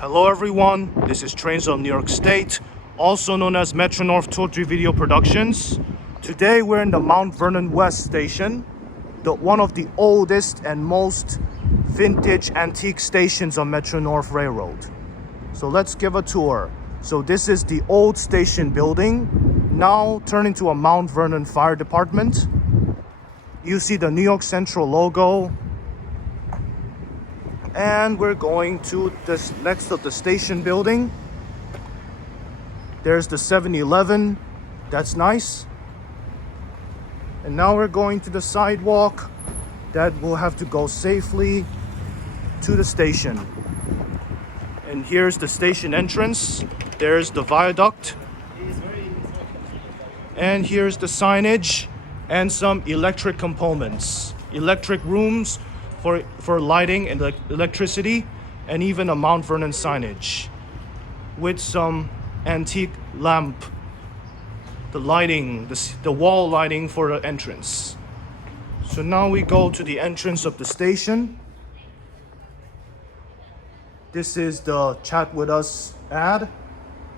Hello everyone, this is Trains of New York State, also known as Metro North Tawdry Video Productions. Today we're in the Mount Vernon West station, one of the oldest and most vintage antique stations on Metro North Railroad. So let's give a tour. So this is the old station building, now turned into a Mount Vernon Fire Department. You see the New York Central logo. And we're going to this next of the station building. There's the 7-Eleven. That's nice. And now we're going to the sidewalk that will have to go safely to the station. And here's the station entrance. There's the viaduct. And here's the signage and some electric components. Electric rooms for lighting and electricity, and even a Mount Vernon signage with some antique lamp, the lighting, the wall lighting for the entrance. So now we go to the entrance of the station. This is the Chat With Us ad.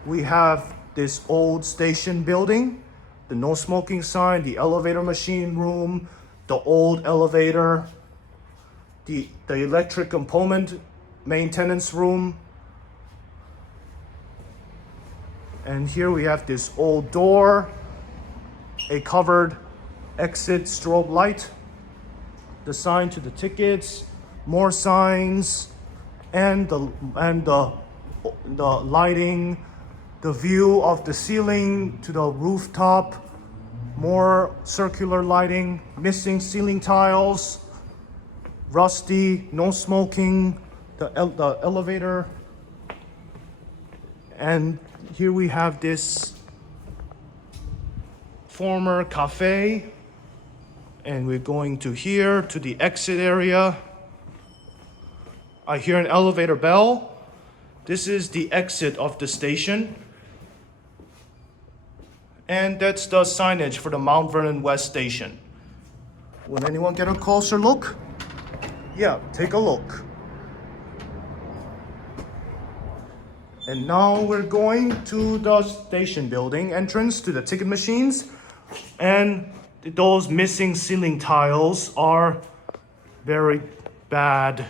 We have this old station building, the no smoking sign, the elevator machine room, the old elevator, the electric component maintenance room. And here we have this old door, a covered exit strobe light, the sign to the tickets, more signs, and the lighting, the view of the ceiling to the rooftop, more circular lighting, missing ceiling tiles, rusty, no smoking, the elevator. And here we have this former cafe, and we're going to here to the exit area. I hear an elevator bell. This is the exit of the station, and that's the signage for the Mount Vernon West station. Will anyone get a closer look? Yeah, take a look. And now we're going to the station building entrance to the ticket machines. And those missing ceiling tiles are very bad.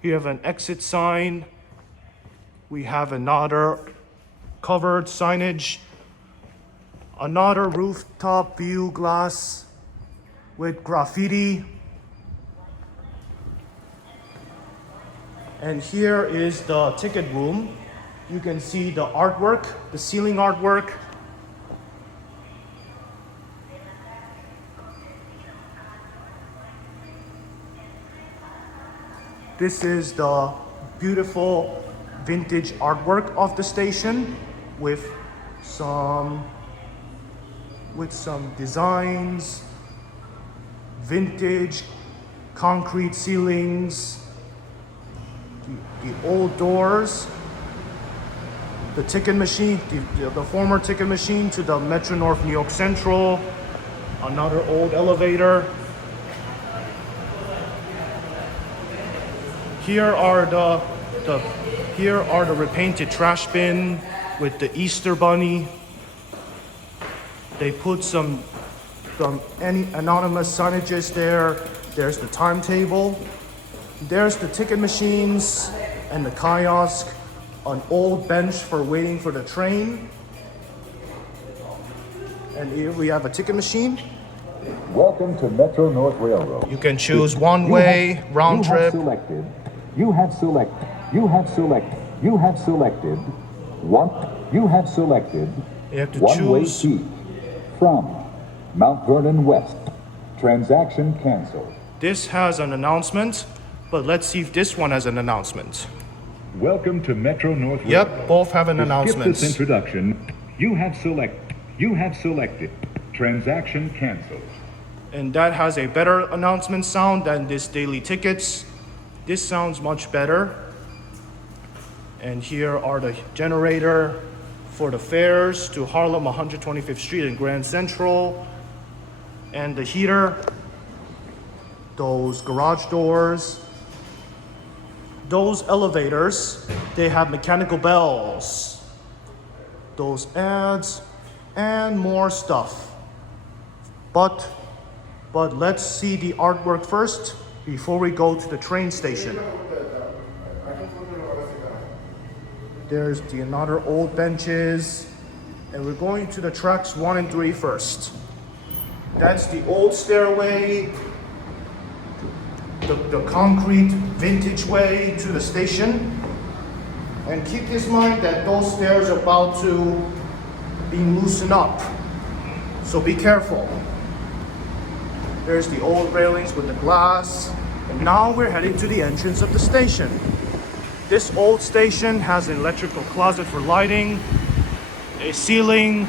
You have an exit sign. We have another covered signage. Another rooftop view glass with graffiti. And here is the ticket room. You can see the artwork, the ceiling artwork. This is the beautiful vintage artwork of the station with some designs, vintage concrete ceilings, the old doors, the ticket machine, the former ticket machine to the Metro North New York Central, another old elevator. Here are the repainted trash bin with the Easter bunny. They put some any anonymous signages there. There's the timetable. There's the ticket machines and the kiosk, an old bench for waiting for the train. And here we have a ticket machine. Welcome to Metro North Railroad. You can choose one way, round trip. You have selected You have to one-way choose. seat from Mount Vernon West. Transaction canceled. This has an announcement, but let's see if this one has an announcement. Welcome to Metro North Railroad. Yep, both have an To announcement. skip this introduction, you have selected. Transaction canceled. And that has a better announcement sound than this daily tickets. This sounds much better. And here are the generator for the fares to Harlem 125th Street and Grand Central. And the heater, those garage doors, those elevators, they have mechanical bells, those ads, and more stuff. But let's see the artwork first before we go to the train station. There's the another old benches, and we're going to the tracks 1 and 3 first. That's the old stairway, the concrete vintage way to the station. And keep this in mind that those stairs are about to be loosened up, so be careful. There's the old railings with the glass, and now we're heading to the entrance of the station. This old station has an electrical closet for lighting, a ceiling,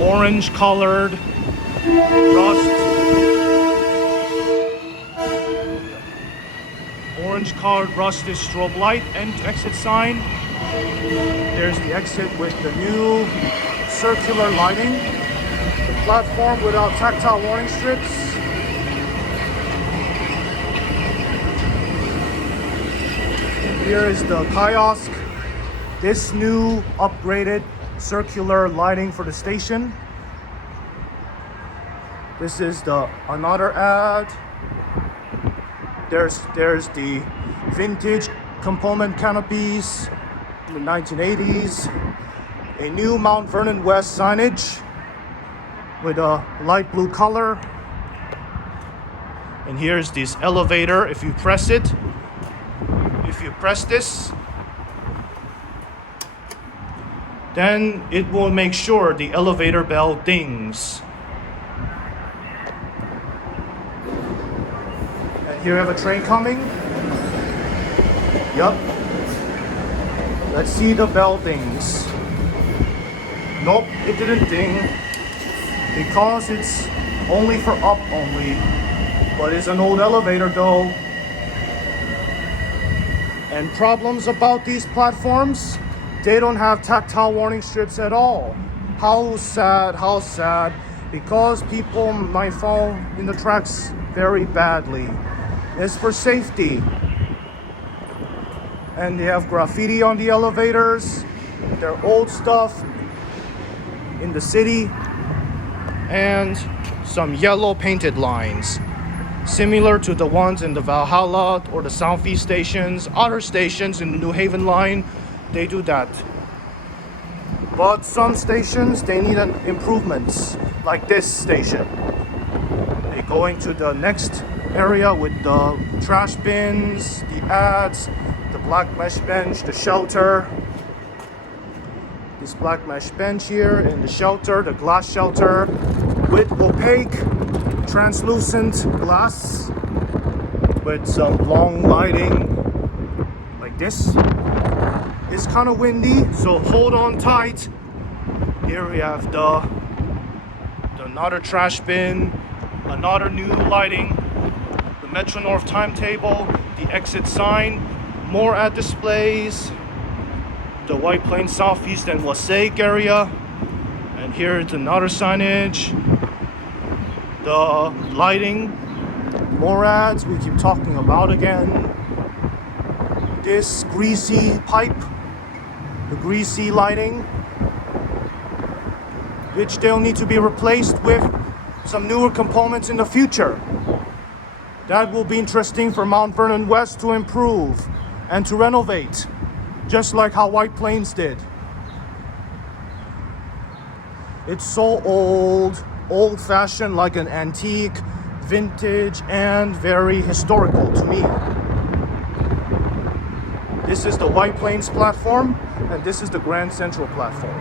orange colored rusted strobe light and exit sign. There's the exit with the new circular lighting, the platform without tactile warning strips. Here is the kiosk. This new upgraded circular lighting for the station. This is another ad. There's the vintage component canopies from the 1980s. A new Mount Vernon West signage with a light blue color. And here's this elevator. If you press this, then it will make sure the elevator bell dings. And here we have a train coming. Yup. Let's see the bell dings. Nope, it didn't ding because it's only for up only. But it's an old elevator though. And problems about these platforms, they don't have tactile warning strips at all. How sad, how sad. Because people might fall in the tracks very badly. It's for safety. And they have graffiti on the elevators. They're old stuff in the city. And some yellow painted lines, similar to the ones in the Valhalla or the Southeast stations. Other stations in the New Haven line, they do that. But some stations, they need improvements, like this station. They're going to the next area with the trash bins, the ads, the black mesh bench, the shelter. This black mesh bench here in the shelter, the glass shelter with opaque, translucent glass with some long lighting like this. It's kind of windy, so hold on tight. Here we have the another trash bin, another new lighting, the Metro North timetable, the exit sign, more ad displays, the White Plains Southeast and Wasake area, and here's another signage, the lighting, more ads we keep talking about again. This greasy pipe, the greasy lighting, which they'll need to be replaced with some newer components in the future. That will be interesting for Mount Vernon West to improve and to renovate, just like how White Plains did. It's so old-fashioned, like an antique, vintage, and very historical to me. This is the White Plains platform, and this is the Grand Central platform.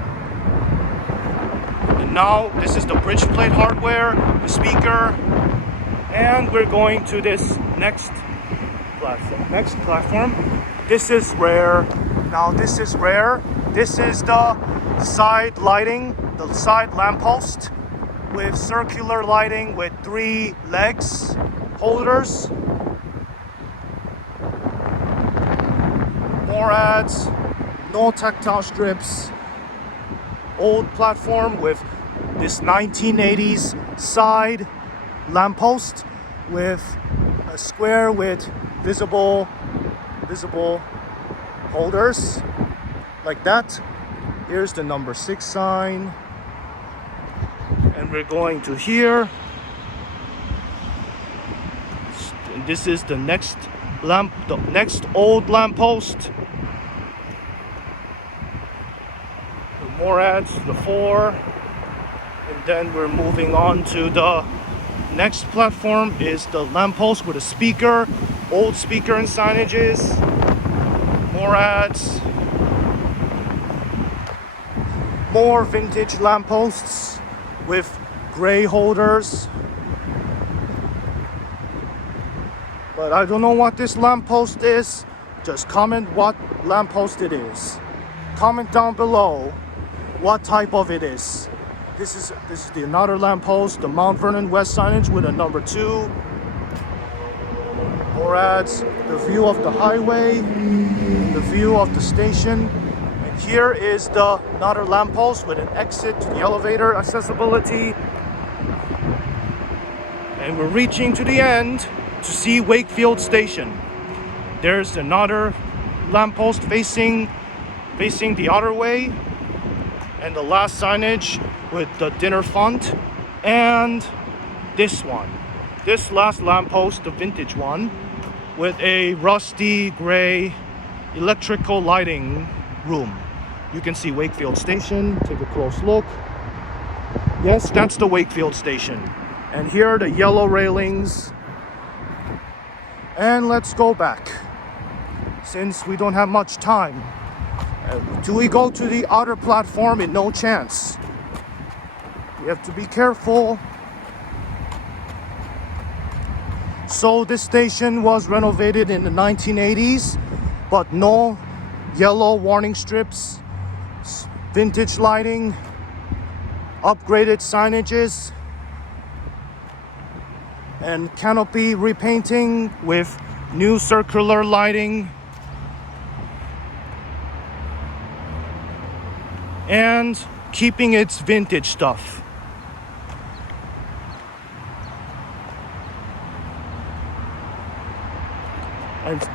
And now, this is the bridge plate hardware, the speaker, and we're going to this next platform. This is rare. Now, this is rare. This is the side lighting, the side lamppost with circular lighting with 3 legs holders. More ads, no tactile strips. Old platform with this 1980s side lamppost with a square with visible visible holders like that. Here's the number 6 sign, and we're going to here. And this is the next old lamppost. More ads, the 4, and then we're moving on to the next platform. Is the lamppost with a speaker, old speaker and signages. More ads, more vintage lampposts with gray holders. But I don't know what this lamppost is. Just comment what lamppost it is. Comment down below what type of it is. This is the another lamppost, the Mount Vernon West signage with a number 2. More ads, the view of the highway, the view of the station. And here is the another lamppost with an exit to the elevator accessibility. And we're reaching to the end to see Wakefield Station. There's another lamppost facing the other way. And the last signage with the dinner font, and this last lamppost, the vintage one, with a rusty gray electrical lighting room. You can see Wakefield Station. Take a close look. Yes, that's the Wakefield Station. And here are the yellow railings. And let's go back, since we don't have much time. Do we go to the other platform? No chance. We have to be careful. So this station was renovated in the 1980s, but no yellow warning strips, vintage lighting, upgraded signages, and canopy repainting with new circular lighting. And keeping its vintage stuff.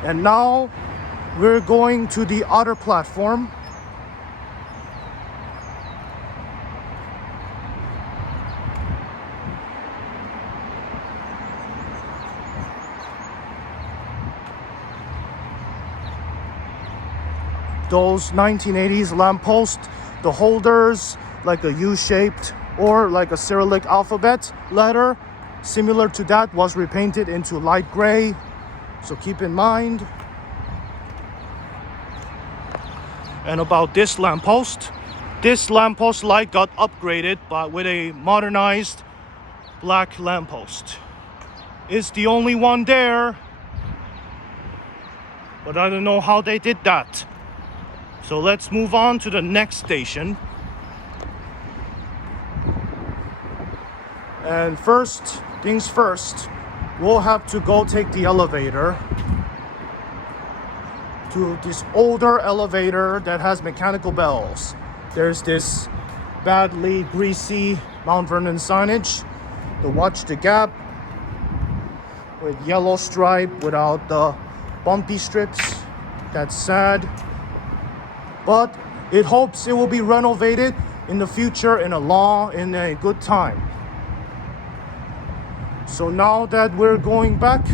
And now we're going to the other platform. Those 1980s lampposts, the holders like a U-shaped or like a Cyrillic alphabet letter, similar to that, was repainted into light gray. So keep in mind. And about this lamppost light got upgraded with a modernized black lamppost. It's the only one there, but I don't know how they did that. So let's move on to the next station. And first things first, we'll have to go take the elevator to this older elevator that has mechanical bells. There's this badly greasy Mount Vernon signage, the Watch the Gap with yellow stripe without the bumpy strips. That's sad. But it hopes it will be renovated in the future in a good time. So now that we're going back,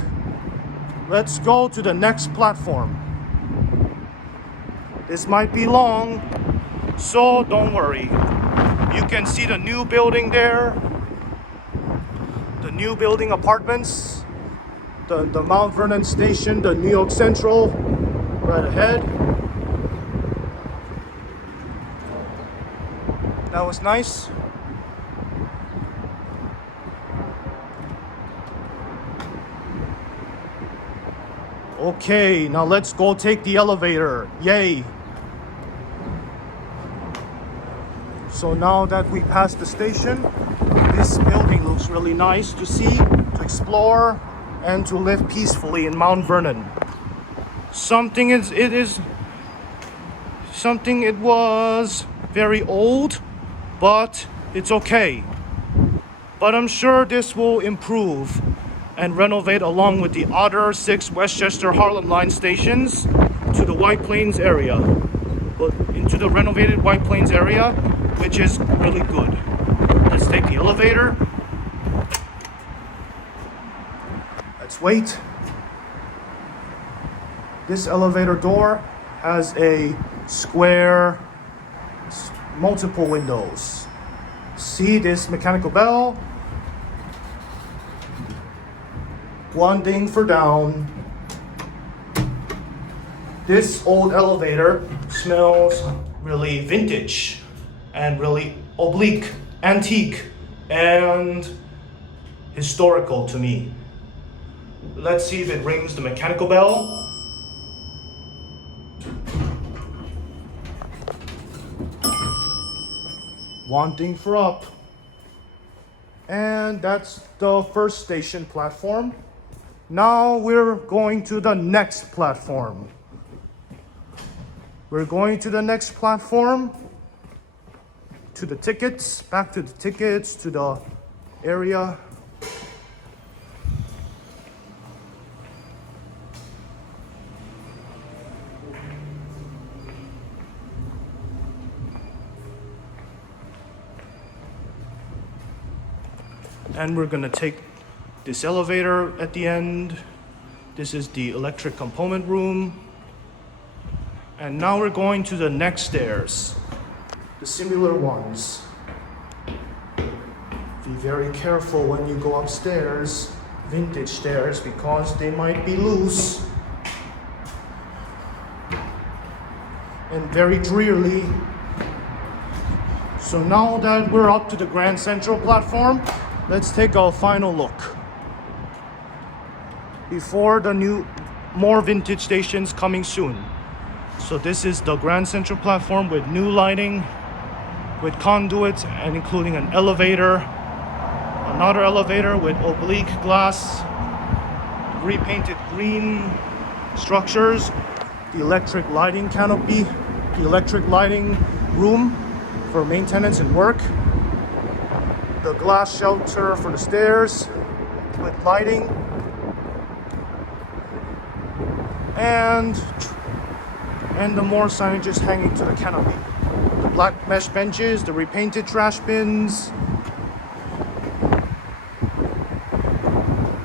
let's go to the next platform. This might be long, so don't worry. You can see the new building there, the new building apartments, the Mount Vernon station, the New York Central, right ahead. That was nice. Okay, now let's go take the elevator. Yay. So now that we passed the station, this building looks really nice to see, to explore, and to live peacefully in Mount Vernon. It was very old, but it's okay. But I'm sure this will improve and renovate along with the other 6 Westchester Harlem Line stations to the White Plains area. But into the renovated White Plains area, which is really good. Let's take the elevator. Let's wait. This elevator door has a square, multiple windows. See this mechanical bell? One ding for down. This old elevator smells really vintage and really oblique, antique, and historical to me. Let's see if it rings the mechanical bell. One thing for up. And that's the first station platform. Now we're going to the next platform. We're going to the next platform, to the tickets, back to the tickets, to the area. And we're gonna take this elevator at the end. This is the electric component room. And now we're going to the next stairs, the similar ones. Be very careful when you go upstairs, vintage stairs, because they might be loose. And very dreary. So now that we're up to the Grand Central platform, let's take a final look before the new, more vintage stations coming soon. So this is the Grand Central platform with new lighting, with conduits, and including an elevator, another elevator with oblique glass, repainted green structures, the electric lighting canopy, the electric lighting room for maintenance and work, the glass shelter for the stairs with lighting, and the more signages hanging to the canopy. The black mesh benches, the repainted trash bins.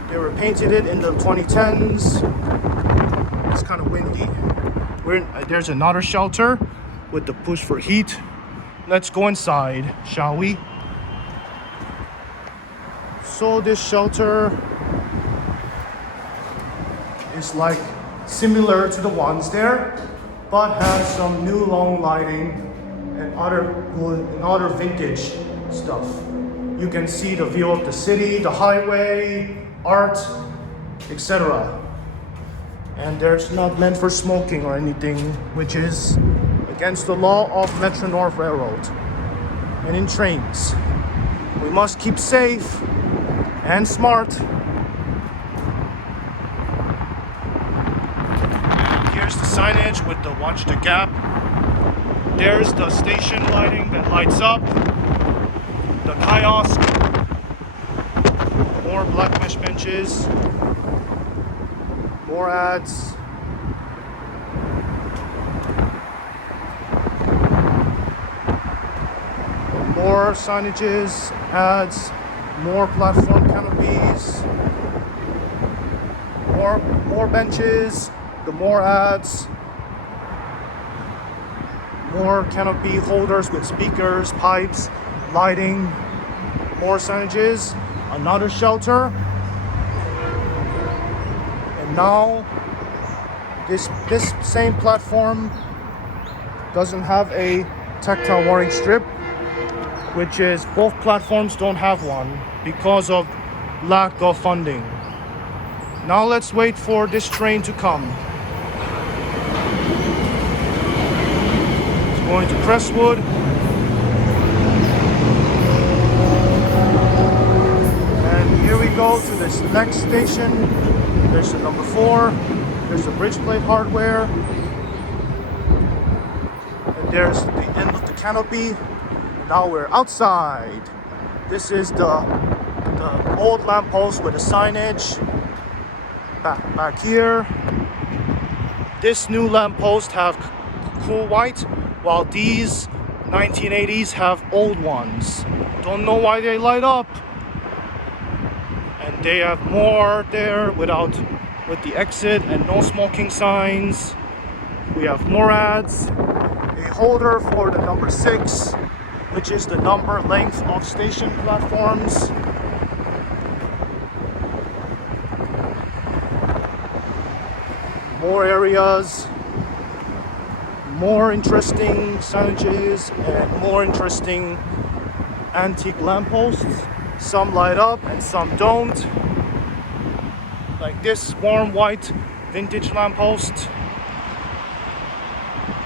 They were painted it in the 2010s. It's kind of windy. There's another shelter with the push for heat. Let's go inside, shall we? So this shelter is like similar to the ones there, but has some new long lighting and other vintage stuff. You can see the view of the city, the highway, art, etc. And there's not meant for smoking or anything, which is against the law of Metro North Railroad. And in trains, we must keep safe and smart. Here's the signage with the watch the gap. There's the station lighting that lights up. The kiosk. More black mesh benches. More ads. More signages, ads, more platform canopies, more benches, the more ads, more canopy holders with speakers, pipes, lighting, more signages, another shelter, and now this same platform doesn't have a tactile warning strip, which is both platforms don't have one because of lack of funding. Now let's wait for this train to come. It's going to Crestwood. And here we go to this next station. There's the number 4. There's the bridge plate hardware. And there's the end of the canopy. Now we're outside. This is the old lamppost with the signage. Back here, this new lamppost have cool white, while these 1980s have old ones. Don't know why they light up. And they have more there with the exit and no smoking signs. We have more ads, a holder for the number 6, which is the number length of station platforms. More areas, more interesting signages, and more interesting antique lampposts. Some light up and some don't. Like this warm white vintage lamppost.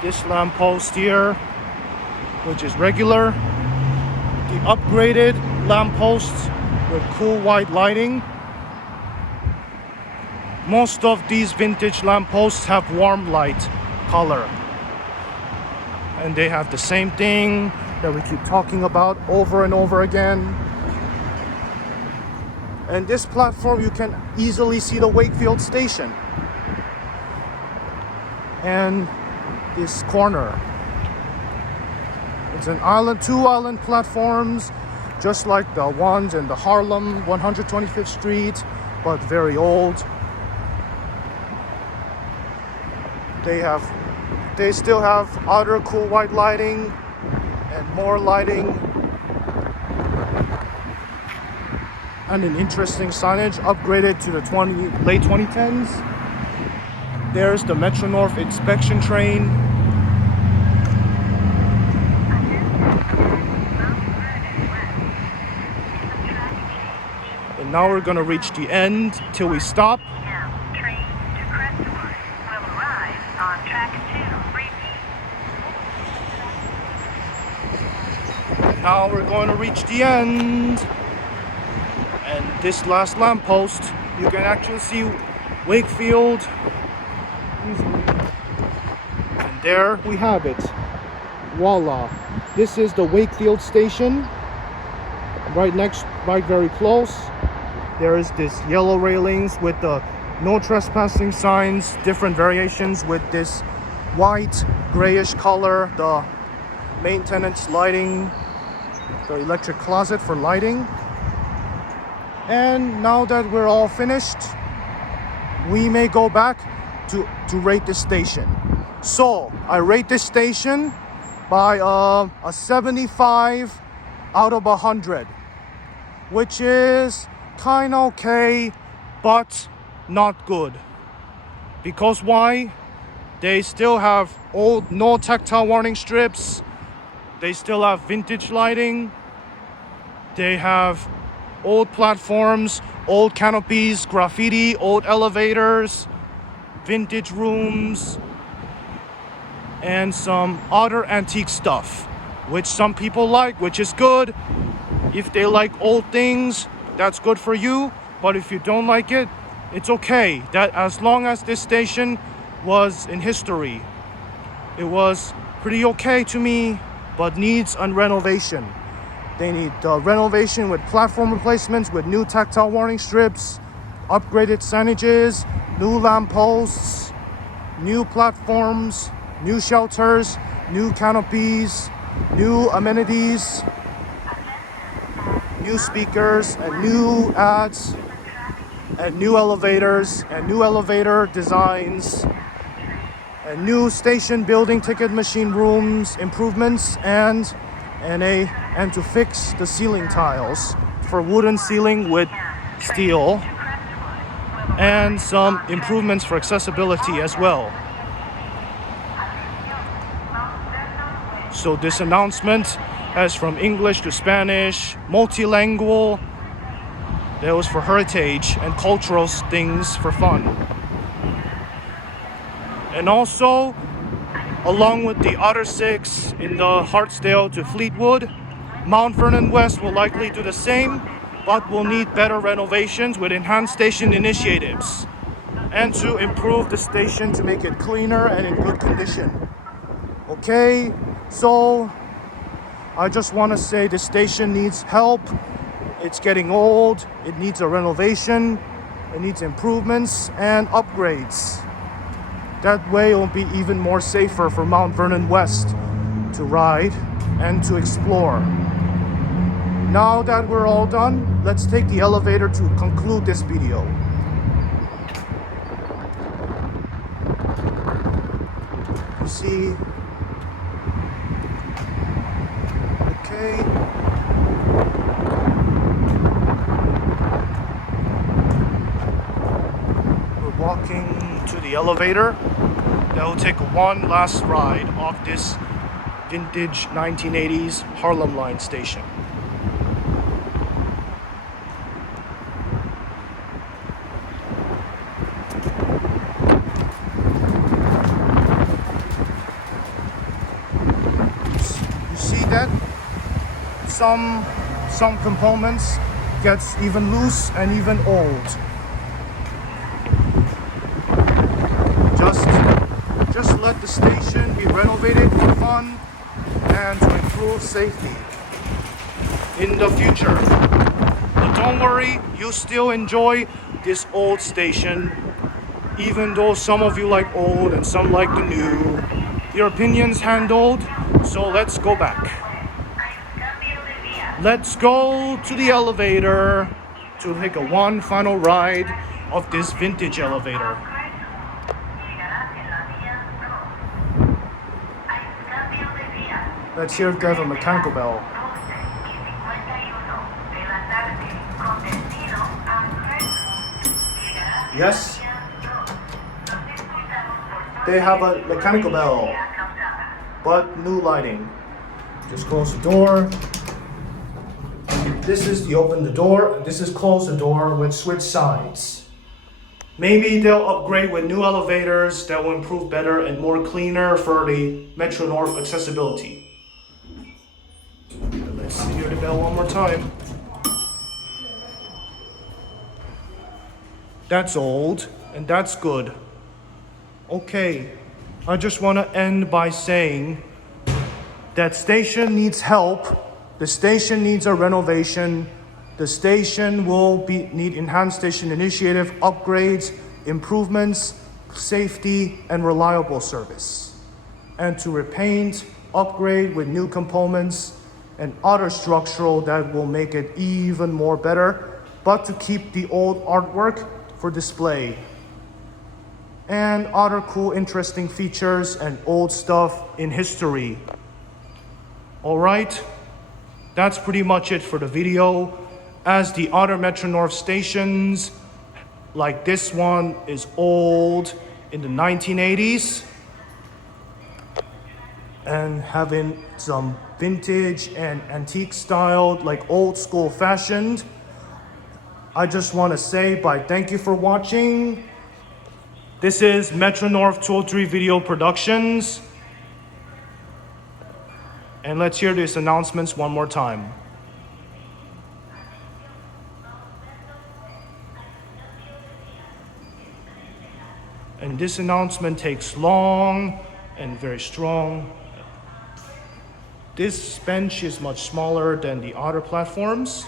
This lamppost here, which is regular. The upgraded lamppost with cool white lighting. Most of these vintage lampposts have warm light color. And they have the same thing that we keep talking about over and over again. And this platform, you can easily see the Wakefield station. And this corner. It's an island, 2 island platforms, just like the ones in the Harlem 125th Street, but very old. They still have other cool white lighting and more lighting. And an interesting signage upgraded to the late 2010s. There's the Metro North inspection train. And now we're gonna reach the end till we stop. Train to Crestwood will arrive on track 2. Repeat. Now we're going to reach the end. And this last lamppost, you can actually see Wakefield easily. And there we have it. Voila. This is the Wakefield station. Right very close. There is this yellow railings with the no trespassing signs, different variations with this white, grayish color, the maintenance lighting, the electric closet for lighting. And now that we're all finished, we may go back to rate this station. So I rate this station by a 75 out of 100, which is kind of okay, but not good. Because why? They still have old, no tactile warning strips. They still have vintage lighting. They have old platforms, old canopies, graffiti, old elevators, vintage rooms, and some other antique stuff, which some people like, which is good. If they like old things, that's good for you. But if you don't like it, it's okay. That as long as this station was in history, it was pretty okay to me, but needs a renovation. They need renovation with platform replacements, with new tactile warning strips, upgraded signages, new lampposts, new platforms, new shelters, new canopies, new amenities, new speakers, and new ads, and new elevators, and new elevator designs, and new station building ticket machine rooms, improvements, and to fix the ceiling tiles for wooden ceiling with steel, and some improvements for accessibility as well. So this announcement has from English to Spanish, multilingual. That was for heritage and cultural things for fun. And also, along with the other 6 in the Hartsdale to Fleetwood, Mount Vernon West will likely do the same, but will need better renovations with enhanced station initiatives, and to improve the station to make it cleaner and in good condition. Okay, so I just want to say the station needs help. It's getting old, it needs a renovation, It needs improvements and upgrades. That way it will be even more safer for Mount Vernon West to ride and to explore. Now that we're all done, let's take the elevator to conclude this video. You see, okay. We're walking to the elevator. That will take one last ride off this vintage 1980s Harlem Line station. You see that? Some components gets even loose and even old. Just let the station be renovated for fun and to improve safety in the future. But don't worry, you still enjoy this old station, even though some of you like old and some like the new. Your opinion's handled, so let's go back. Let's go to the elevator to take a one final ride of this vintage elevator. Let's hear if they have a mechanical bell. Yes? They have a mechanical bell, but new lighting. Just close the door. This is the open the door, and this is close the door with switch sides. Maybe they'll upgrade with new elevators that will improve better and more cleaner for the Metro North accessibility. Let's hear the bell one more time. That's old, and that's good. Okay, I just want to end by saying that station needs help. The station needs a renovation. The station will need enhanced station initiative, upgrades, improvements, safety, and reliable service. And to repaint, upgrade with new components, and other structural that will make it even more better, but to keep the old artwork for display. And other cool, interesting features and old stuff in history. All right, that's pretty much it for the video. As the other Metro North stations, like this one, is old in the 1980s and having some vintage and antique style, like old school fashioned. I just want to say thank you for watching. This is Metro North 203 Video Productions. And let's hear these announcements one more time. And this announcement takes long and very strong. This bench is much smaller than the other platforms.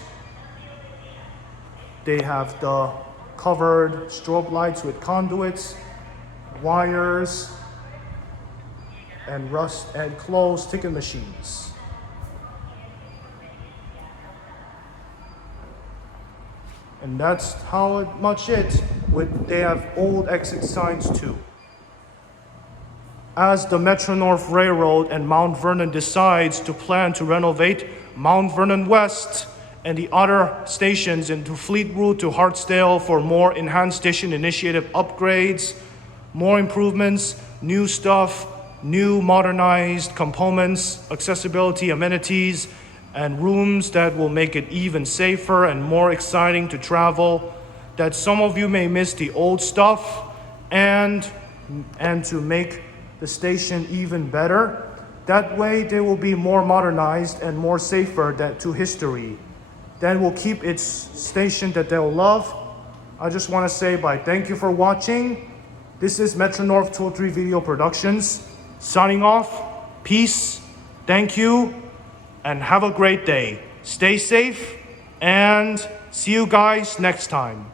They have the covered strobe lights with conduits, wires, and rust and closed ticket machines. And that's how much it. They have old exit signs too. As the Metro North Railroad and Mount Vernon decides to plan to renovate Mount Vernon West and the other stations into Fleet Route to Hartsdale for more enhanced station initiative upgrades, more improvements, new stuff, new modernized components, accessibility amenities, and rooms that will make it even safer and more exciting to travel, that some of you may miss the old stuff, and to make the station even better. That way they will be more modernized and more safer to history. Then we'll keep its station that they'll love. I just want to say thank you for watching. This is Metro North 203 Video Productions. Signing off. Peace. Thank you. And have a great day. Stay safe and see you guys next time.